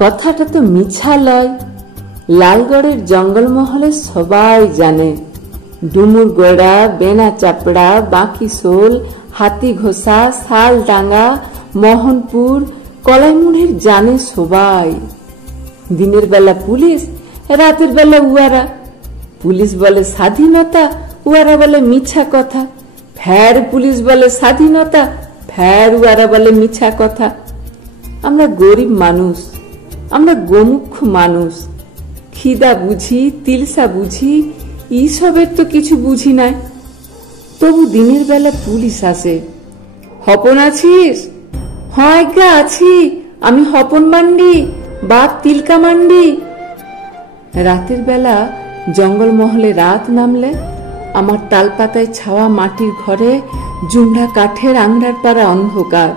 কথাটা তো মিছা লয়। লালগড়ের জঙ্গলমহলে সবাই জানে ডুমুর গোড়া, বেনা চাপড়া, বাঁকিশোল, হাতিঘোষা, শালডাঙ্গা, মোহনপুর, কলাইমুড়ের জানে সবাই। দিনের বেলা পুলিশ, রাতের বেলা উয়ারা। পুলিশ বলে স্বাধীনতা, উয়ারা বলে মিছা কথা। ফের পুলিশ বলে স্বাধীনতা, ফের উয়ারা বলে মিছা কথা। আমরা গরিব মানুষ, আমরা গোমুখ মানুষ। খিদা বুঝি, তিলসা বুঝি, এইসবের তো কিছু বুঝি নাই। তবু দিনের বেলা পুলিশ আসে। হপন আছিস? হয় গা আছি, আমি হপন মান্ডি, বাপ তিলকা মান্ডি। রাতের বেলা জঙ্গলমহলে রাত নামলে আমার তালপাতায় ছাওয়া মাটির ঘরে জুমড়া কাঠের আংড়ার পাড়া অন্ধকার,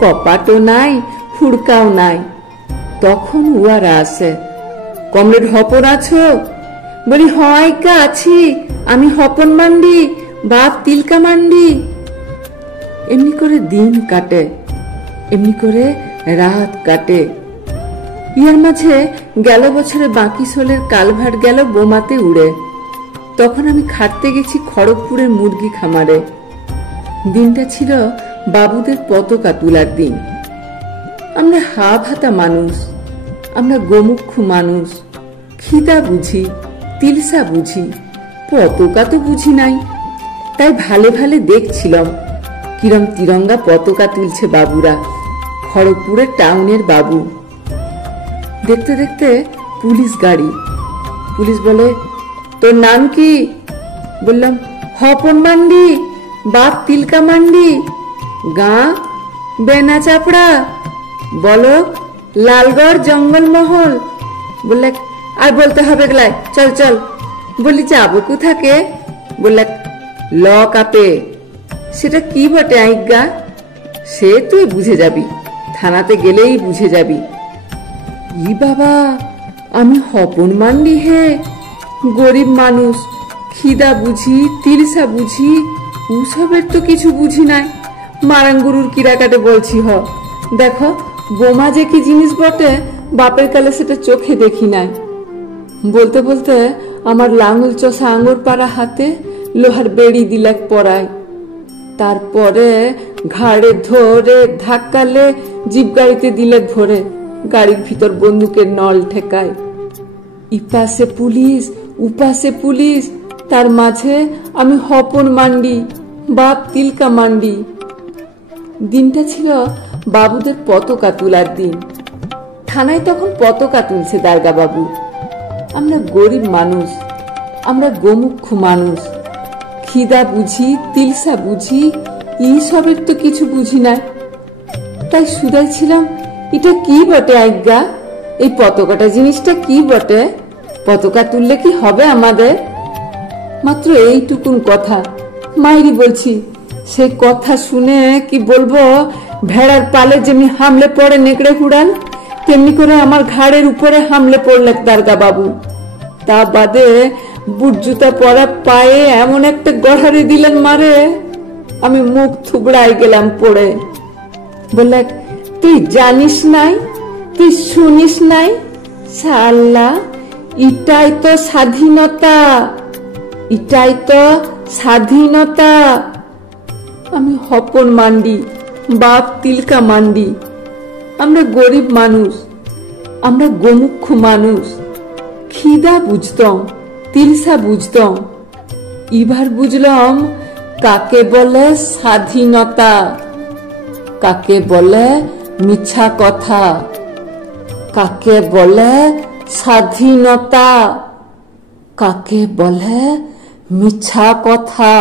কপাটও নাই, হুড়কাও নাই। তখন উয়ারা আসে। কমরেড হপন আছো? বলি হয় গা আছি, আমি হপন মান্ডি, বাপ তিলকা মান্ডি। এমনি করে দিন কাটে, এমনি করে রাত কাটে। ইয়ার মাঝে গেল বছরে বাঁকিশোলের কালভার্ট গেল বোমাতে উড়ে। তখন আমি খাটতে গেছি খড়গপুরের মুরগি খামারে। দিনটা ছিল বাবুদের পতাকা তোলার দিন। আমরা হা ভাতা মানুষ, আমরা গোমুখ মানুষ। খিদা বুঝি, তিলসা বুঝি, পতাকা তো বুঝি নাই। তাই ভালে ভালে দেখছিলাম কিরম তিরঙ্গা পতাকা তুলছে বাবুরা, খড়গপুরের টাউনের বাবু। দেখতে দেখতে পুলিশ গাড়ি। পুলিশ বলে, তোর নাম কি? বললাম, হপন মান্ডি, বাপ তিলকা মান্ডি। গাঁ? বেনা চাপড়া। বলো, লালগড় জঙ্গলমহল। বললে, আর বলতে হবে গলায়, চল চল। বলি, যাবো কোথাকে? বললে, ল কাপে। সেটা কি বটে আইগা? সে তুই বুঝে যাবি, থানাতে গেলেই বুঝে যাবি। ই বাবা, আমি হপন মান্ডি হে, গরিব মানুষ। খিদা বুঝি, তিলসা বুঝি, ওসবের তো কিছু বুঝি নাই। মারাঙ্গুরুর কিরাকাটে বলছি হ। দেখো, বোমা যে কি জিনিস বটে, বাপের কালে সেটা চোখে দেখি নাই। বলতে বলতে আমার লাঙুল চষা আঙুর পাড়া হাতে লোহার বেড়ি দিলেক পড়ায়। তারপরে ঘাড়ে ধরে ধাক্কালে জিপ গাড়িতে দিলেক ভরে। গাড়ির ভিতর বন্দুকের নল ঠেকায়। ইপাশে পুলিশ, উপাশে পুলিশ, তার মাঝে আমি হপন মান্ডি, বাপ তিলকা মান্ডি। দিনটা ছিল বাবুদের পতাকা তোলার দিন। থানায় তখন পতাকা তুলছে দারগা বাবু। আমরা গরিব মানুষ, আমরা গোমুখ মানুষ। খিদা বুঝি, তিলসা বুঝি, এইসবের তো কিছু বুঝি না। তাই শুধাইছিলাম, এটা কি বটে আজ্ঞা? এই পতাকাটা জিনিসটা কি বটে? পতাকা তুললে কি হবে আমাদের? মাত্র এইটুকুন কথা। মাইরি বলছি, সেই কথা শুনে কি বলবো, ভেড়ার পালে যেমনি হামলে পড়ে নেকড়ে হুড়ান, তেমনি করে আমার ঘাড়ের উপরে হামলে পড়লে দারগা বাবু। তা বাদে বুট জুতা পরা পায়ে এমন একটা গড়ারি দিলেন মারে, আমি মুখ থুবড়াই গেলাম পড়ে। বললে, তুই জানিস নাই, তুই শুনিস নাই? শালা, এটাই তো স্বাধীনতা, এটাই তো স্বাধীনতা। আমি হপন মান্ডি, বাপ তিলকা মান্ডি। আমরা গরিব মানুষ, আমরা গোমুখ মানুষ। খিদা বুঝতাম, তিলসা বুঝতাম। এবার বুঝলাম কাকে বলে স্বাধীনতা, কাকে বলে মিছা কথা, কাকে বলে স্বাধীনতা, কাকে বলে মিছা কথা।